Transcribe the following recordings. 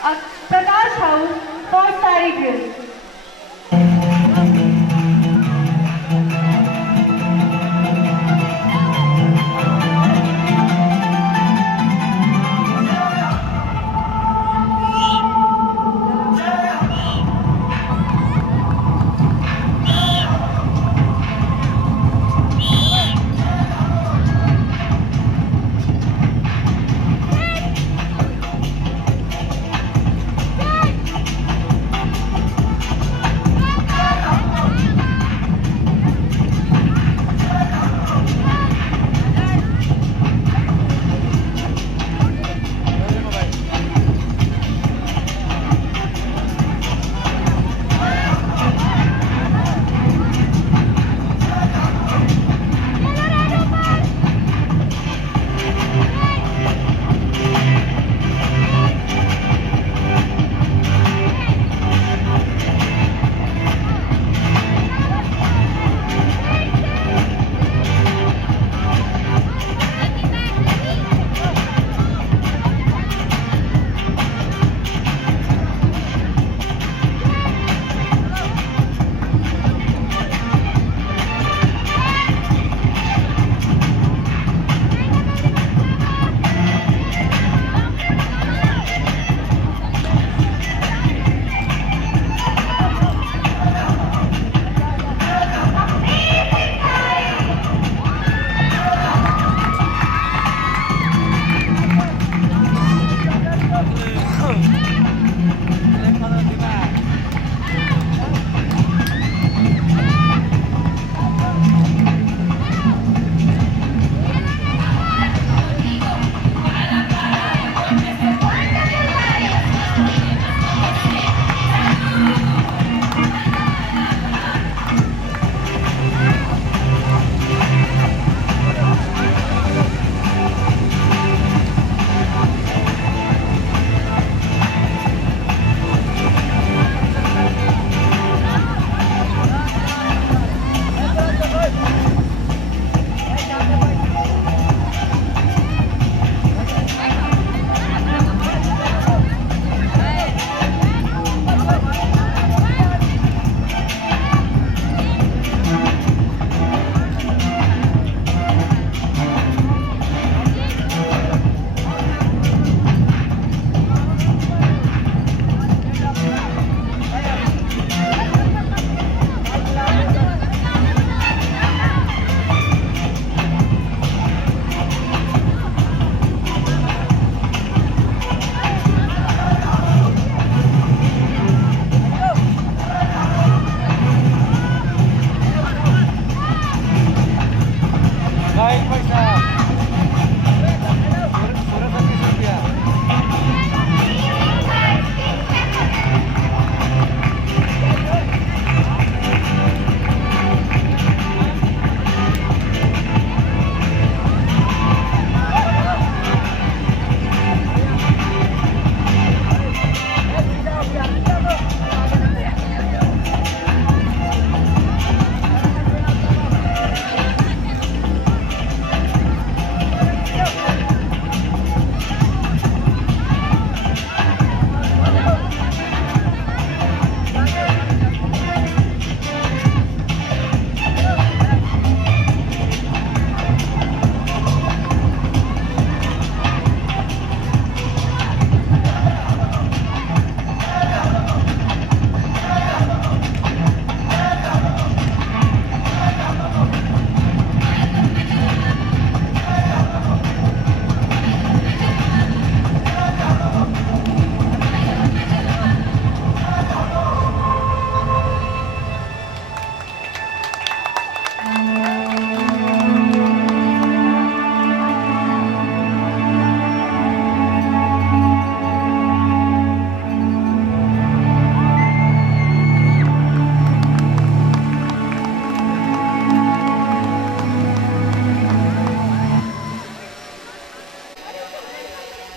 Prakash House for Sari Grill.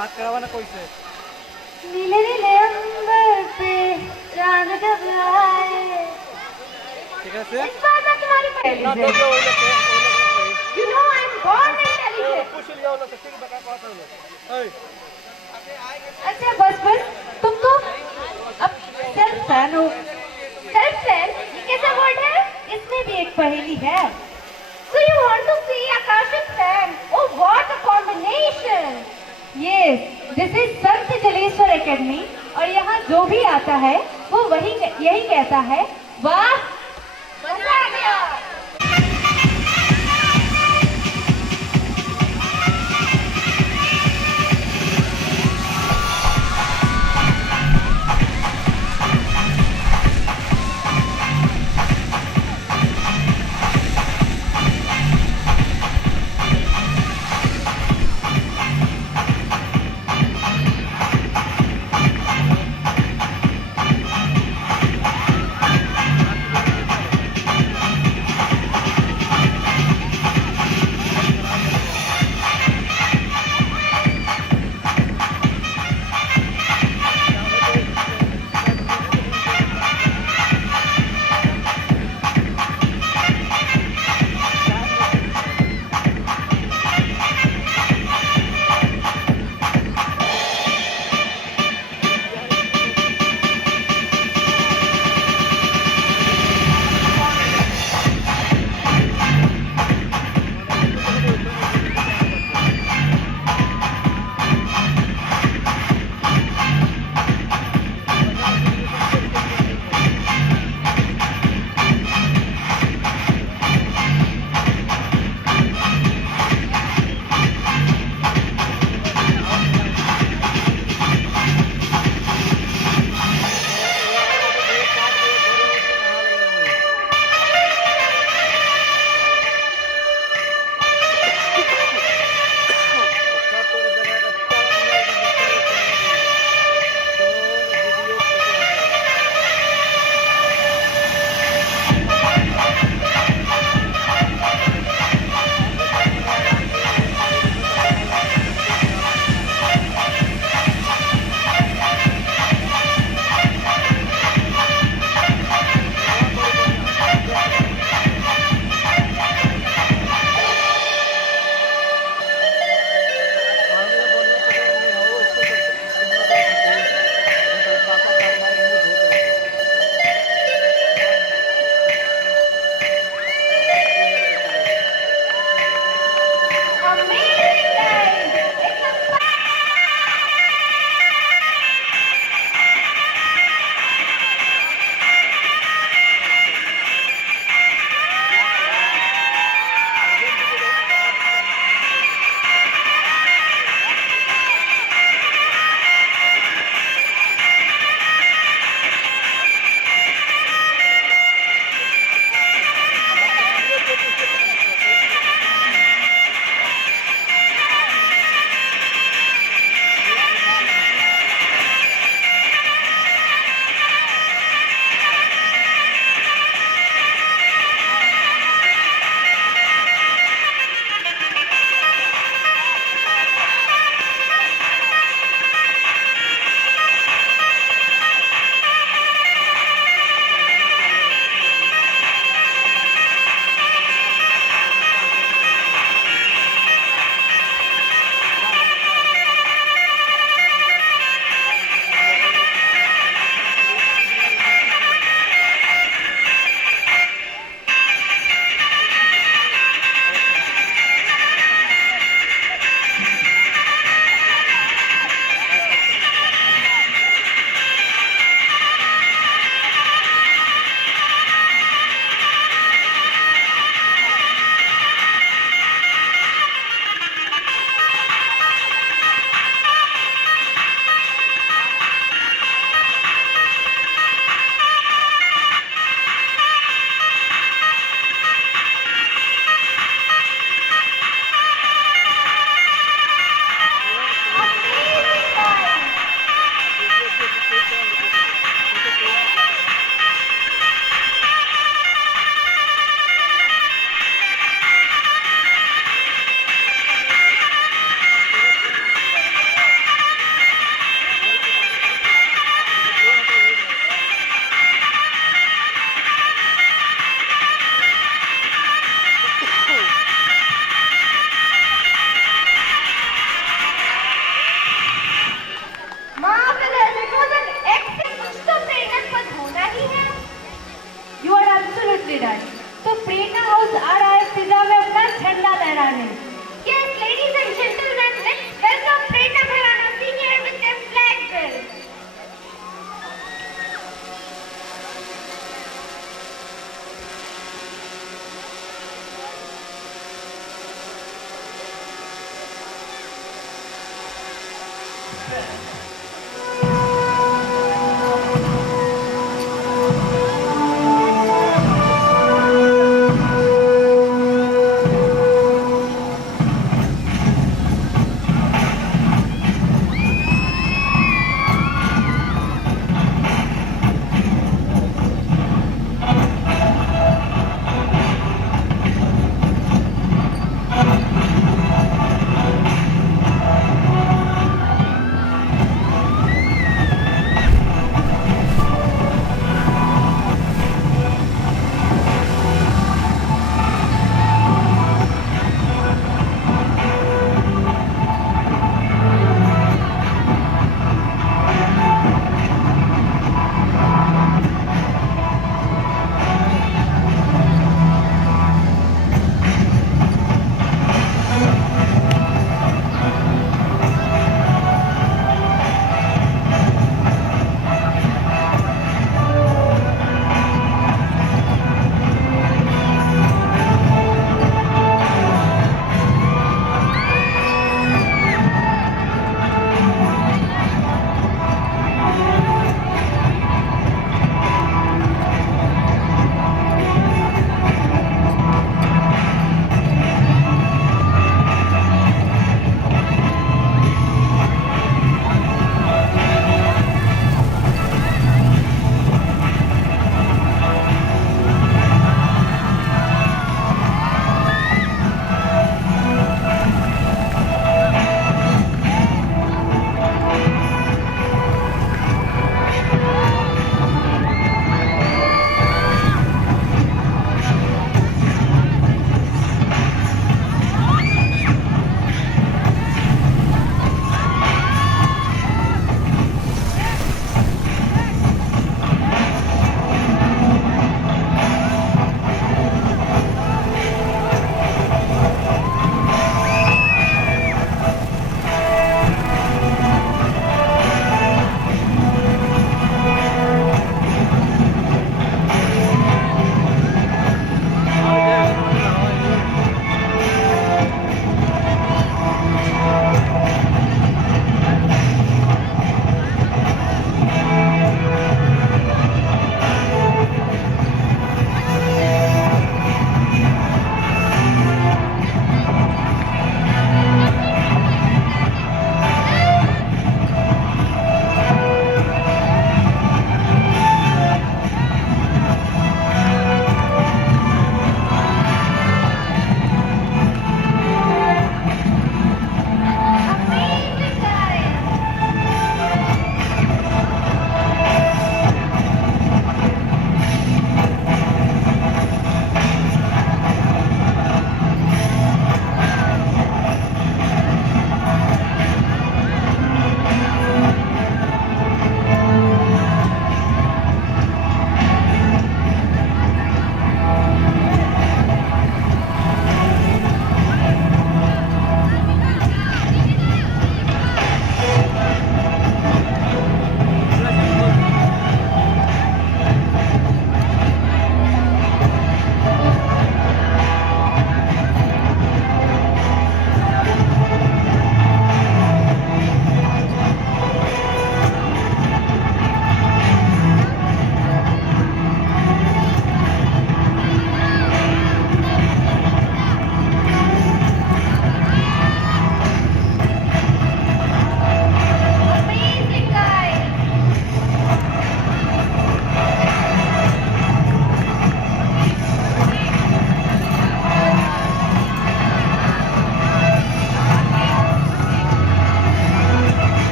बात करावा ना कोई से नीले नीले अंबर पे चांद घबराए। ठीक है से इस बार मैं तुम्हारी ना तो जो वो लोग You know I'm born intelligent. पूछ लिया वो लोग ठीक बता पाता है ओए अच्छा बस बस, तुम तो अब सेल्फ फैन हो। Self fan? ये कैसा वर्ड है? इसमें भी एक पहेली है। So you want to see Akashic fan? Oh, what a combination! Yes, this is Sant Jaleshwar academy और यहाँ जो भी आता है वो वही यही कहता है, वाह मजा आ गया।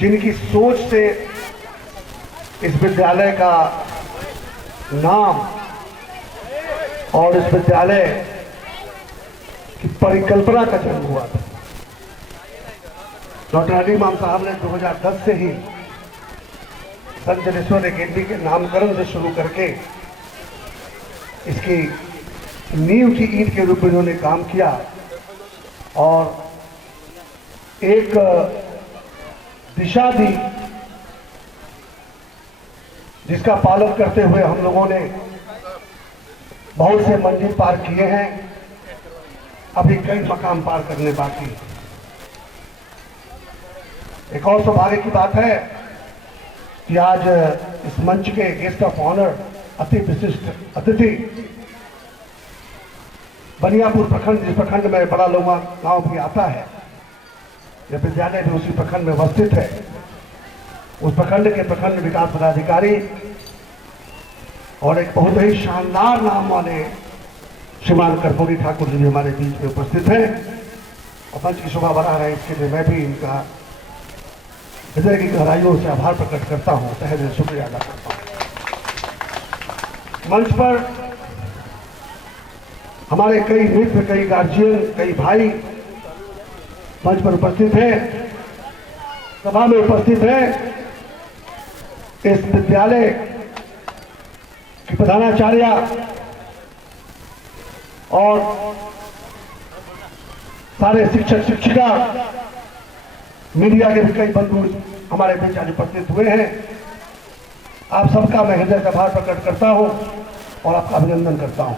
जिनकी सोच से इस विद्यालय का नाम और इस विद्यालय की परिकल्पना का जन्म हुआ था। डॉक्टर अली इमाम साहब ने 2010 से ही संत जनेश्वर अकेडमी के नामकरण से शुरू करके इसकी नींव की ईंट के रूप में उन्होंने काम किया और एक दिशा दी जिसका पालन करते हुए हम लोगों ने बहुत से मंजिल पार किए हैं। अभी कई मकाम पार करने बाकी हैं। एक और सौभाग्य की बात है कि आज इस मंच के गेस्ट ऑफ ऑनर अति विशिष्ट अतिथि बनियापुर प्रखंड, जिस प्रखंड में बड़ा लोमा गांव भी आता है, यह विद्यालय भी उसी प्रखंड में अवस्थित है। उस प्रखंड के प्रखंड विकास पदाधिकारी और एक बहुत ही शानदार नाम वाले श्रीमान कर्पूरी ठाकुर जी भी हमारे बीच में उपस्थित हैं और मंच की शोभा बढ़ा रहे हैं। इसके लिए मैं भी इनका हृदय की गहराइयों से आभार प्रकट करता हूं, तहे दिल शुक्रिया अदा करता हूं। मंच पर हमारे कई मित्र, कई गार्जियन, कई भाई मंच पर उपस्थित हैं, सभा में उपस्थित हैं। इस विद्यालय की प्रधानाचार्य और सारे शिक्षक शिक्षिका, मीडिया के भी कई बंधु हमारे बीच आज उपस्थित हुए हैं। आप सबका मैं हृदय से आभार प्रकट करता हूं और आपका अभिनंदन करता हूं।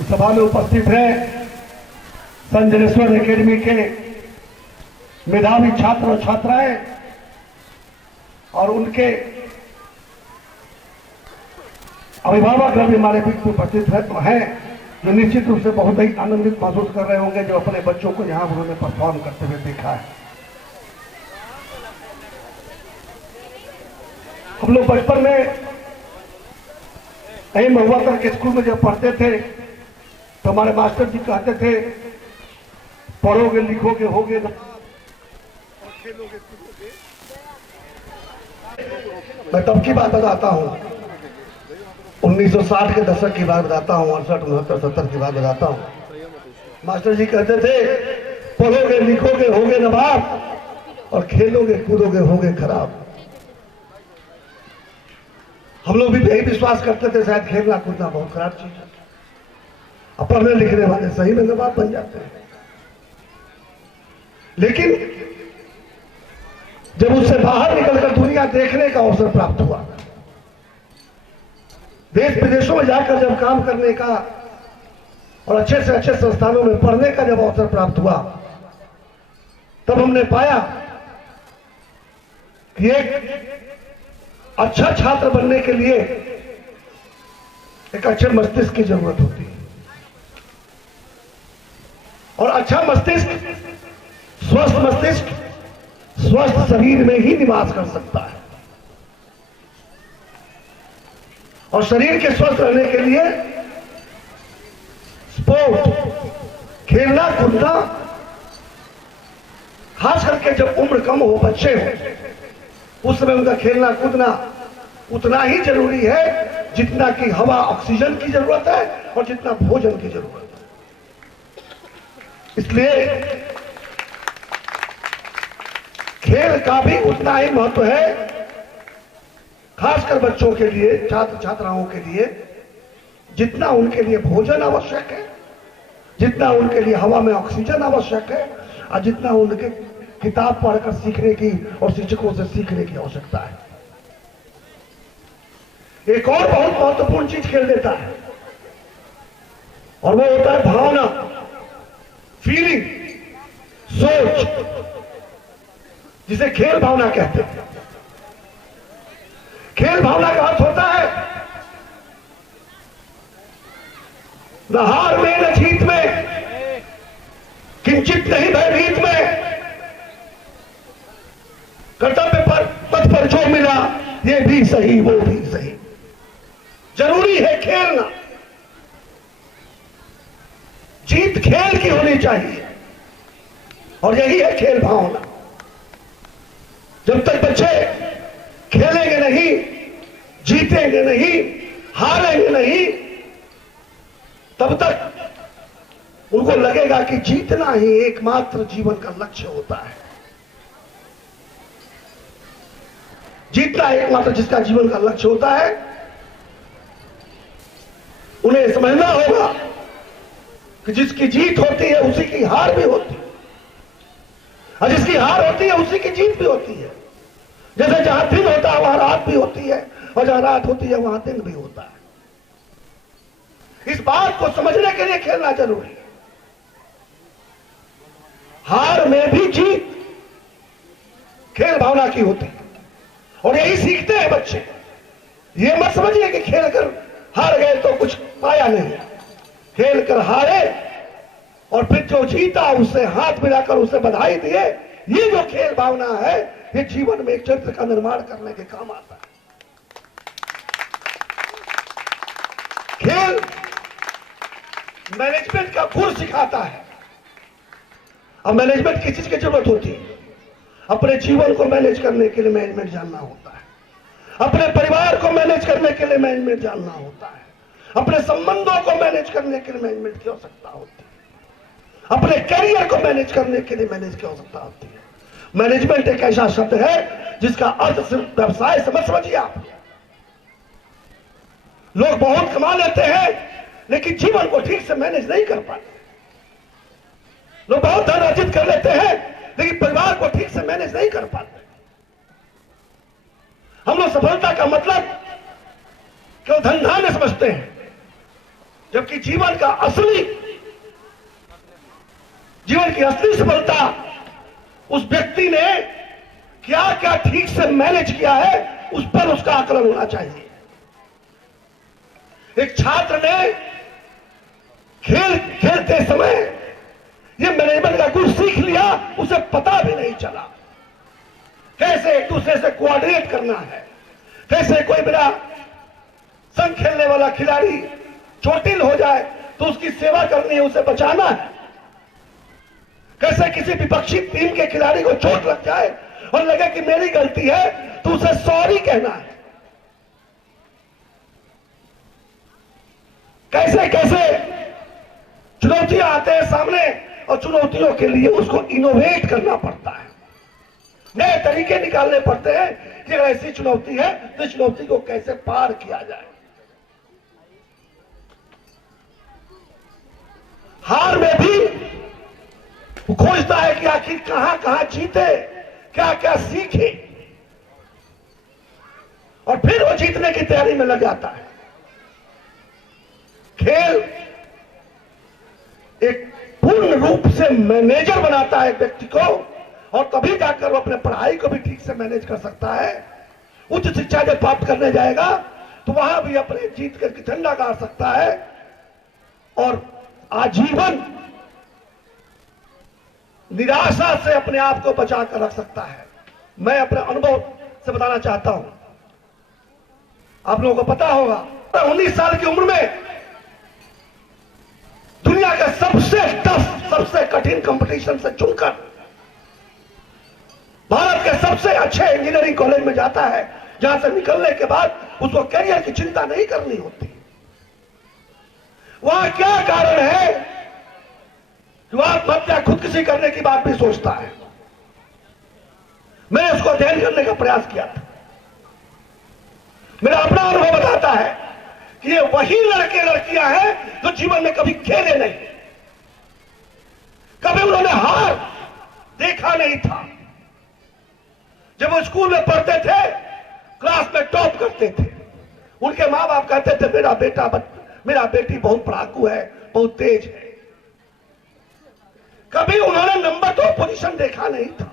इस सभा में उपस्थित हैं संत जनेश्वर एकेडमी के मेधावी छात्र और छात्राएं और उनके अभिभावक भी हमारे बीच में उपस्थित हैं, जो निश्चित रूप से बहुत ही आनंदित महसूस कर रहे होंगे जो अपने बच्चों को यहां उन्होंने परफॉर्म करते हुए देखा है। हम लोग बचपन में यही महुआतर के स्कूल में जब पढ़ते थे तो हमारे मास्टर जी कहते थे, पढ़ोगे लिखोगे होगे ना खेलोगे कूदोगे। मैं तब की बात बताता हूं, 1960 के दशक की बात बताता हूं, 68, 69, 70 की बात बताता हूं। मास्टर जी कहते थे, पढ़ोगे लिखोगे होगे नवाब और खेलोगे कूदोगे होगे खराब। हम लोग भी यही विश्वास करते थे शायद खेलना कूदना बहुत खराब चीज है, और पढ़ने लिखने वाले सही में नवाब बन जाते हैं। लेकिन जब उससे बाहर निकलकर दुनिया देखने का अवसर प्राप्त हुआ, देश विदेशों में जाकर जब काम करने का और अच्छे से अच्छे संस्थानों में पढ़ने का जब अवसर प्राप्त हुआ, तब हमने पाया कि एक अच्छा छात्र बनने के लिए एक अच्छे मस्तिष्क की जरूरत होती है और अच्छा मस्तिष्क, स्वस्थ मस्तिष्क स्वस्थ शरीर में ही निवास कर सकता है। और शरीर के स्वस्थ रहने के लिए स्पोर्ट, खेलना कूदना, खास करके जब उम्र कम हो, बच्चे हो, उस समय उनका खेलना कूदना उतना ही जरूरी है जितना कि हवा ऑक्सीजन की जरूरत है और जितना भोजन की जरूरत है। इसलिए खेल का भी उतना ही महत्व है, खासकर बच्चों के लिए, छात्र छात्राओं के लिए, जितना उनके लिए भोजन आवश्यक है, जितना उनके लिए हवा में ऑक्सीजन आवश्यक है और जितना उनके किताब पढ़कर सीखने की और शिक्षकों से सीखने की आवश्यकता है। एक और बहुत महत्वपूर्ण चीज खेल देता है और वो होता है भावना, फीलिंग, सोच, जिसे खेल भावना कहते हैं। खेल भावना का अर्थ होता है न हार में न जीत में, किंचित नहीं भयभीत में, कर्तव्य पर पथ पर जो मिला ये भी सही वो भी सही। जरूरी है खेलना, जीत खेल की होनी चाहिए और यही है खेल भावना। जब तक बच्चे खेलेंगे नहीं, जीतेंगे नहीं, हारेंगे नहीं, तब तक उनको लगेगा कि जीतना ही एकमात्र जीवन का लक्ष्य होता है। जीतना एकमात्र जिसका जीवन का लक्ष्य होता है, उन्हें समझना होगा कि जिसकी जीत होती है उसी की हार भी होती है, और जिसकी हार होती है उसी की जीत भी होती है। जैसे जहां दिन होता है वहां रात भी होती है, और जहां रात होती है वहां दिन भी होता है। इस बात को समझने के लिए खेलना जरूरी है। हार में भी जीत खेल भावना की होती है, और यही सीखते हैं बच्चे। ये मत समझिए कि खेल कर हार गए तो कुछ पाया नहीं। खेल कर हारे और फिर जो जीता उससे हाथ मिलाकर उसे बधाई दिए, ये जो खेल भावना है ये जीवन में एक चरित्र का निर्माण करने के काम आता है। खेल मैनेजमेंट का गुण सिखाता है। अब मैनेजमेंट किस चीज की जरूरत होती है? अपने जीवन को मैनेज करने के लिए मैनेजमेंट जानना होता है, अपने परिवार को मैनेज करने के लिए मैनेजमेंट जानना होता है, अपने संबंधों को मैनेज करने के लिए मैनेजमेंट की आवश्यकता होती है, अपने करियर को मैनेज करने के लिए मैनेज की आवश्यकता होती है। मैनेजमेंट एक ऐसा शब्द है जिसका अर्थ सिर्फ व्यवसाय से मत समझिए आप। लोग बहुत कमा लेते हैं लेकिन जीवन को ठीक से मैनेज नहीं कर पाते। लोग बहुत धन अर्जित कर लेते हैं लेकिन परिवार को ठीक से मैनेज नहीं कर पाते। हम लोग सफलता का मतलब केवल धन धान्य समझते हैं, जबकि जीवन की असली सफलता उस व्यक्ति ने क्या क्या ठीक से मैनेज किया है उस पर उसका आकलन होना चाहिए। एक छात्र ने खेलते समय ये मैनेजमेंट का गुण सीख लिया, उसे पता भी नहीं चला कैसे एक दूसरे से कोऑर्डिनेट करना है, कैसे कोई मेरा संग खेलने वाला खिलाड़ी चोटिल हो जाए तो उसकी सेवा करनी है, उसे बचाना है, कैसे किसी विपक्षी टीम के खिलाड़ी को चोट लग जाए और लगे कि मेरी गलती है तो उसे सॉरी कहना है, कैसे कैसे चुनौतियां आते हैं सामने और चुनौतियों के लिए उसको इनोवेट करना पड़ता है, नए तरीके निकालने पड़ते हैं कि अगर ऐसी चुनौती है तो इस चुनौती को कैसे पार किया जाए। हार में भी वो खोजता है कि आखिर कहां कहां जीते, क्या क्या सीखे, और फिर वो जीतने की तैयारी में लग जाता है। खेल एक पूर्ण रूप से मैनेजर बनाता है व्यक्ति को, और तभी जाकर वो अपने पढ़ाई को भी ठीक से मैनेज कर सकता है। उच्च शिक्षा जब प्राप्त करने जाएगा तो वहां भी अपने जीत करके झंडा गाड़ सकता है और आजीवन निराशा से अपने आप को बचा कर रख सकता है। मैं अपने अनुभव से बताना चाहता हूं, आप लोगों को पता होगा 19 साल की उम्र में दुनिया के सबसे टफ, सबसे कठिन कंपटीशन से चुनकर भारत के सबसे अच्छे इंजीनियरिंग कॉलेज में जाता है, जहां से निकलने के बाद उसको करियर की चिंता नहीं करनी होती। वहां क्या कारण है कि वह आत्महत्या खुदकुशी करने की बात भी सोचता है? मैंने उसको अध्ययन करने का प्रयास किया था। मेरा अपना अनुभव बताता है कि ये वही लड़के लड़कियां हैं जो जीवन में कभी खेले नहीं, कभी उन्होंने हार देखा नहीं था। जब वो स्कूल में पढ़ते थे, क्लास में टॉप करते थे, उनके मां बाप कहते थे मेरा बेटी बहुत पढ़ाकू है, बहुत तेज है। कभी उन्होंने नंबर 2 पोजीशन देखा नहीं था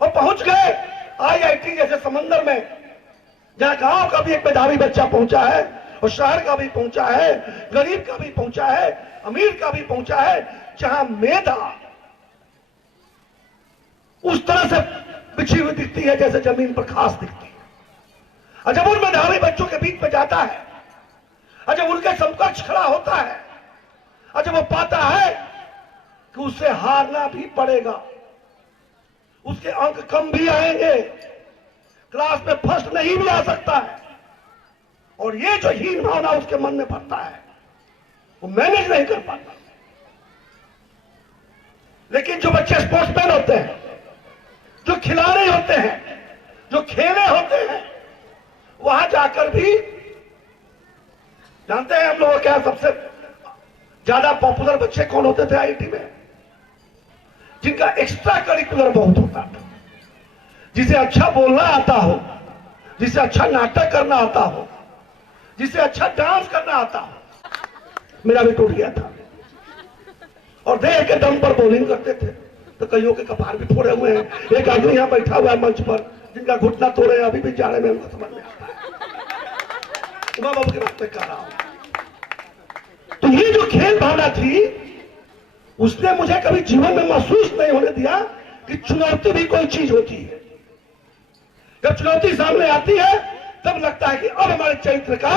और पहुंच गए IIT जैसे समंदर में, जहां गांव का भी एक मेधावी बच्चा पहुंचा है और शहर का भी पहुंचा है, गरीब का भी पहुंचा है, अमीर का भी पहुंचा है, जहां मेधा उस तरह से बिछी हुई दिखती है जैसे जमीन पर घास दिखती है। और जब उन मेधावी बच्चों के बीच में जाता है और जब उनके समकक्ष खड़ा होता है और जब वो पाता है कि उसे हारना भी पड़ेगा, उसके अंक कम भी आएंगे, क्लास में फर्स्ट नहीं भी आ सकता है, और ये जो हीन भावना उसके मन में भरता है वो मैनेज नहीं कर पाता। लेकिन जो बच्चे स्पोर्ट्समैन होते हैं, जो खिलाड़ी होते हैं, जो खेले होते हैं, वहां जाकर भी जानते हैं हम लोगों क्या सबसे ज्यादा पॉपुलर बच्चे कौन होते थे आईआईटी में? जिनका एक्स्ट्रा करिकुलर बहुत होता था, जिसे अच्छा बोलना आता हो, जिसे अच्छा नाटक करना आता हो, जिसे अच्छा डांस करना आता हो। मेरा भी टूट गया था और देह के दम पर बॉलिंग करते थे तो कईयों के कपार भी फोड़े हुए हैं। एक आदमी यहां बैठा हुआ है मंच पर जिनका घुटना तोड़े अभी भी जाड़े में हमको समझ में आता है। उमा बाबू की बात में कह रहा हूं। तो ये जो खेल भावना थी उसने मुझे कभी जीवन में महसूस नहीं होने दिया कि चुनौती भी कोई चीज होती है। जब चुनौती सामने आती है तब लगता है कि अब हमारे चरित्र का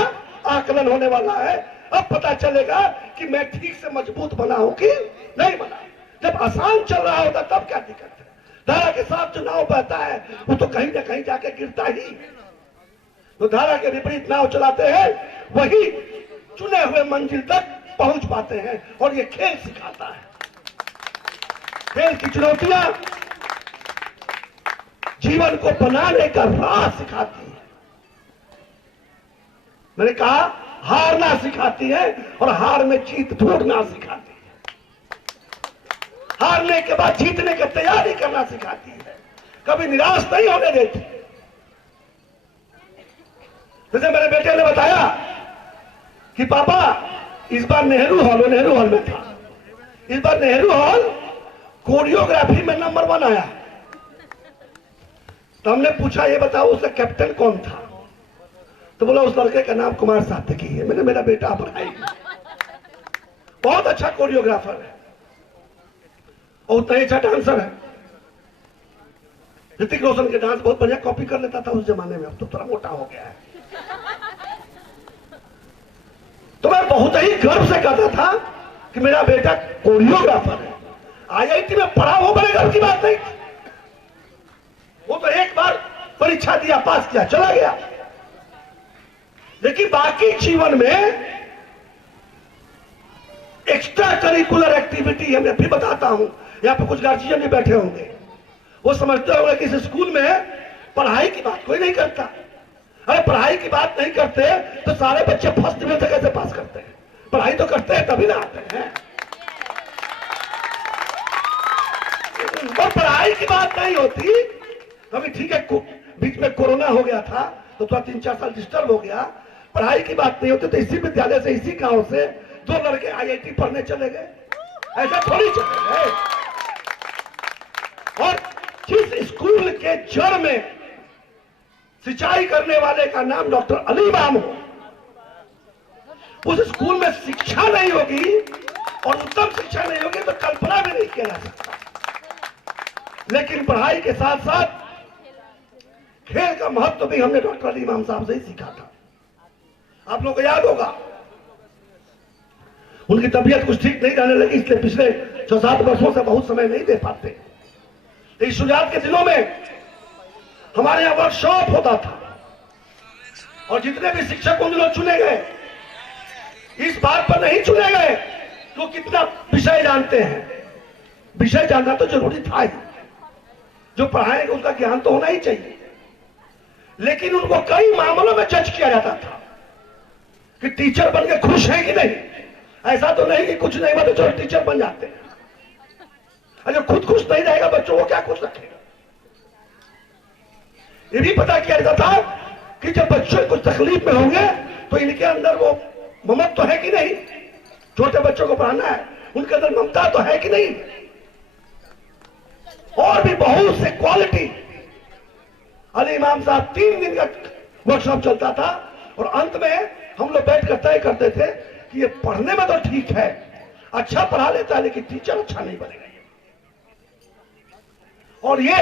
आकलन होने वाला है, अब पता चलेगा कि मैं ठीक से मजबूत बना हूं कि नहीं बना। जब आसान चल रहा होता तब क्या दिक्कत है? धारा के साथ जो नाव बहता है वो तो कहीं ना कहीं जाके गिरता ही। तो धारा के विपरीत नाव चलाते हैं वही चुने हुए मंजिल तक पहुंच पाते हैं और ये खेल सिखाता है। खेल की चुनौतियां जीवन को बनाने का राह सिखाती है। मैंने कहा हारना सिखाती है और हार में जीत ढूंढना सिखाती है। हारने के बाद जीतने की तैयारी करना सिखाती है, कभी निराश नहीं होने देती। जैसे मेरे बेटे ने बताया कि पापा इस बार नेहरू हॉल में था, इस बार नेहरू हॉल कोरियोग्राफी में नंबर 1 आया। तो हमने पूछा ये बताओ उसका कैप्टन कौन था? तो बोला उस लड़के का नाम कुमार सातकी है। मैंने मेरा बेटा पढ़ाई बहुत अच्छा कोरियोग्राफर है और उतना ही अच्छा डांसर है। ऋतिक रोशन के डांस बहुत बढ़िया कॉपी कर लेता था उस जमाने में, अब तो थोड़ा मोटा हो गया है। तो मैं बहुत ही गर्व से कहता था कि मेरा बेटा कोरियोग्राफर है। आईआईटी में पढ़ा हो बड़े गर्व की बात नहीं, वो तो एक बार परीक्षा दिया, पास किया, चला गया। लेकिन बाकी जीवन में एक्स्ट्रा करिकुलर एक्टिविटी मैं भी बताता हूं। यहां पे कुछ गार्जियन भी बैठे होंगे, वो समझते होंगे कि इस स्कूल में पढ़ाई की बात कोई नहीं करता। अरे पढ़ाई की बात नहीं करते तो सारे बच्चे फर्स्ट डिवीजन से कैसे पास करते हैं? पढ़ाई तो करते हैं तभी ना आते हैं। और पढ़ाई की बात नहीं होती। अभी ठीक है बीच में कोरोना हो गया था तो थोड़ा 3-4 साल डिस्टर्ब हो गया। पढ़ाई की बात नहीं होती तो इसी विद्यालय से इसी गांव से 2 लड़के आईआईटी पढ़ने चले गए, ऐसा थोड़ी चले गए। और जिस स्कूल के जड़ में सिंचाई करने वाले का नाम डॉक्टर अली इमाम हो, उस स्कूल में शिक्षा नहीं होगी और उत्तम शिक्षा नहीं होगी तो कल्पना भी नहीं किया जा सकता। लेकिन पढ़ाई के साथ साथ खेल का महत्व भी हमने डॉक्टर अली इमाम साहब से ही सीखा था। आप लोगों को याद होगा उनकी तबीयत कुछ ठीक नहीं रहने लगी, इसलिए पिछले 6-7 वर्षों से बहुत समय नहीं दे पाते। इस शुरुआत के दिनों में हमारे यहां वर्कशॉप होता था और जितने भी शिक्षक उन दिनों चुने गए इस बात पर नहीं चुने गए तो कितना विषय जानते हैं। विषय जानना तो जरूरी था ही, जो पढ़ाएंगे उसका ज्ञान तो होना ही चाहिए। लेकिन उनको कई मामलों में जज किया जाता था कि टीचर बन के खुश है कि नहीं। ऐसा तो नहीं कि कुछ नहीं हुआ तो चलो टीचर बन जाते हैं। अगर खुद खुश नहीं रहेगा बच्चों को क्या खुश रखेगा? ये भी पता किया जाता था कि जब बच्चे कुछ तकलीफ में होंगे तो इनके अंदर वो ममता तो है कि नहीं। छोटे बच्चों को पढ़ाना है, उनके अंदर ममता तो है कि नहीं। और भी बहुत से क्वालिटी। अली इमाम साहब 3 दिन का वर्कशॉप चलता था और अंत में हम लोग बैठ कर तय करते थे कि ये पढ़ने में तो ठीक है, अच्छा पढ़ा लेता है, लेकिन टीचर अच्छा नहीं बनेगा। और ये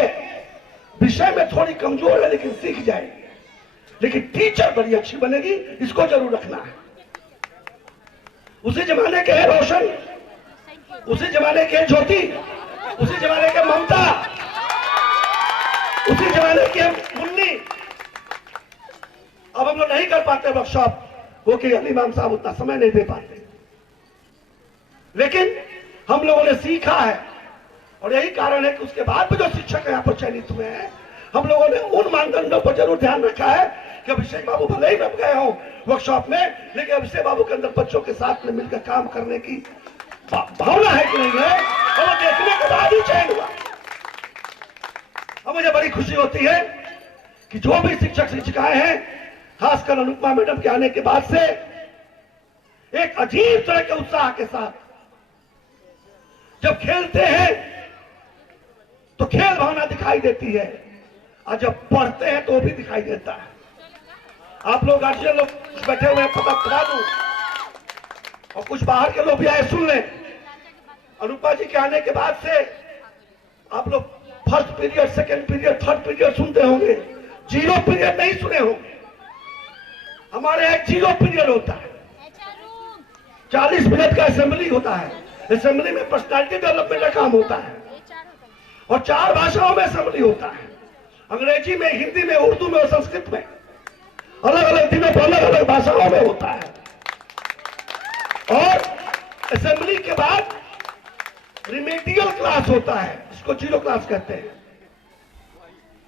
विषय में थोड़ी कमजोर है लेकिन सीख जाएगी, लेकिन टीचर बड़ी अच्छी बनेगी, इसको जरूर रखना है। उसी जमाने के है रोशन, उसी जमाने के ज्योति, उसी जमाने के ममता, उसी जमाने की मुन्नी। अब हम लोग नहीं कर पाते वर्कशॉप, वो कि अली इमाम साहब उतना समय नहीं दे पाते। लेकिन हम लोगों ने सीखा है और यही कारण है कि उसके बाद भी जो शिक्षक यहाँ पर चयनित हुए हैं हम लोगों ने उन मानदंडों पर जरूर ध्यान रखा है कि अभिषेक बाबू भले ही रह गए हो वर्कशॉप में, लेकिन अभिषेक बाबू के अंदर बच्चों के साथ में मिलकर काम करने की भावना है कि नहीं है, और वो देखने के बाद ही चयन हुआ। और मुझे बड़ी खुशी होती है कि जो भी शिक्षक शिक्षिकाएं हैं, खासकर अनुपमा मैडम के आने के बाद से एक अजीब तरह के उत्साह के साथ जब खेलते हैं तो खेल भावना दिखाई देती है, और जब पढ़ते हैं तो वो भी दिखाई देता है। आप लोग गार्जियन लोग बैठे हुए हैं, पता बता दूं, और कुछ बाहर के लोग भी आए सुन लें। अनुपमा जी के आने के बाद से आप लोग first period, second period, third period सुनते होंगे, जीरो पीरियड नहीं सुने होंगे। हमारे एक जीरो पीरियड होता है, 40 मिनट का असेंबली होता है। असेंबली में पर्सनालिटी डेवलपमेंट का काम होता है, और 4 भाषाओं में असेंबली होता है, अंग्रेजी में, हिंदी में, उर्दू में और संस्कृत में। अलग अलग दिनों पर अलग अलग भाषाओं में होता है। और असेंबली के बाद रिमेडियल क्लास होता है, इसको जीरो क्लास कहते हैं।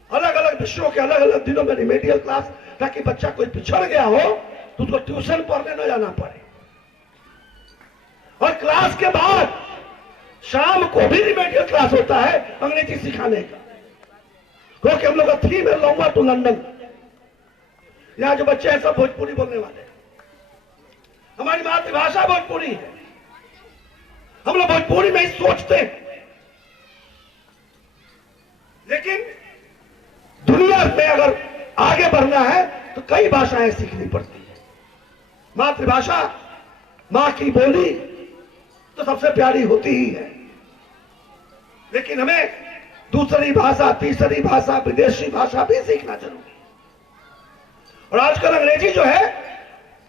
अलग अलग विषयों के अलग अलग दिनों में रिमेडियल क्लास, ताकि बच्चा कोई पिछड़ गया हो तो उसको ट्यूशन पढ़ने न जाना पड़े। और क्लास के बाद शाम को भी रिमेडियल क्लास होता है अंग्रेजी सिखाने का, क्योंकि हम लोग का थीम है लौंगा टू लंदन। यहां जो बच्चे हैं सब भोजपुरी बोलने वाले हैं, हमारी मातृभाषा भोजपुरी है, हम लोग भोजपुरी में ही सोचते हैं। लेकिन दुनिया में अगर आगे बढ़ना है तो कई भाषाएं सीखनी पड़ती है। मातृभाषा, मां की बोली तो सबसे प्यारी होती ही है, लेकिन हमें दूसरी भाषा, तीसरी भाषा, विदेशी भाषा भी सीखना जरूरी है। और आजकल अंग्रेजी जो है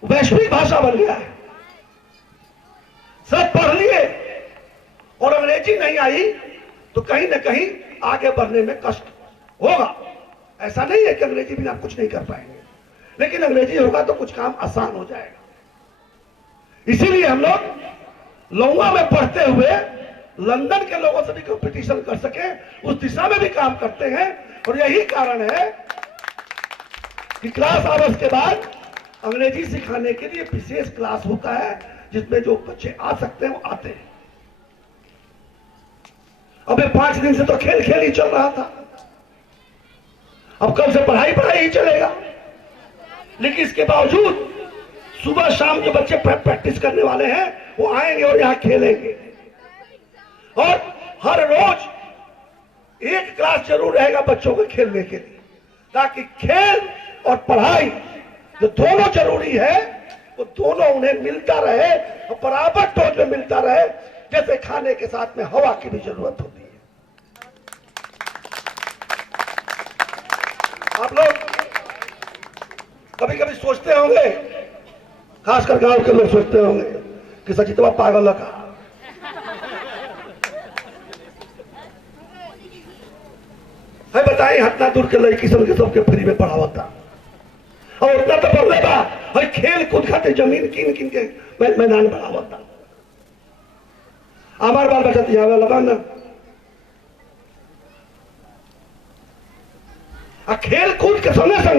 वैश्विक भाषा बन गया है। सब पढ़ लिए और अंग्रेजी नहीं आई तो कहीं ना कहीं आगे बढ़ने में कष्ट होगा। ऐसा नहीं है कि अंग्रेजी बिना आप कुछ नहीं कर पाएंगे, लेकिन अंग्रेजी होगा तो कुछ काम आसान हो जाएगा। इसीलिए हम लोग लौंगा में पढ़ते हुए लंदन के लोगों से भी कंपटीशन कर सके, उस दिशा में भी काम करते हैं। और यही कारण है कि क्लास आवर्स के बाद अंग्रेजी सिखाने के लिए विशेष क्लास होता है, जिसमें जो बच्चे आ सकते हैं वो आते हैं। अब 5 दिन से तो खेल खेल ही चल रहा था, अब कल से पढ़ाई पढ़ाई ही चलेगा। लेकिन इसके बावजूद सुबह शाम जो बच्चे प्रैक्टिस करने वाले हैं वो आएंगे और यहां खेलेंगे। और हर रोज एक क्लास जरूर रहेगा बच्चों को खेलने के लिए, ताकि खेल और पढ़ाई जो दोनों जरूरी है वो दोनों उन्हें मिलता रहे और बराबर डोज में मिलता रहे, जैसे खाने के साथ में हवा की भी जरूरत होती है। आप लोग कभी कभी सोचते होंगे, खासकर गांव के लोग सोचते होंगे कि सचितवा पागल का, है बताइए हतना दूर के लड़की सब के सबके फ्री में पढ़ावता, और उतना तो पढ़ लेगा, और खेल कूद खाते जमीन किन किन के मैदान बढ़ावता। हमारे बाल बच्चा यहाँ लगा ना, खेल कूद के समय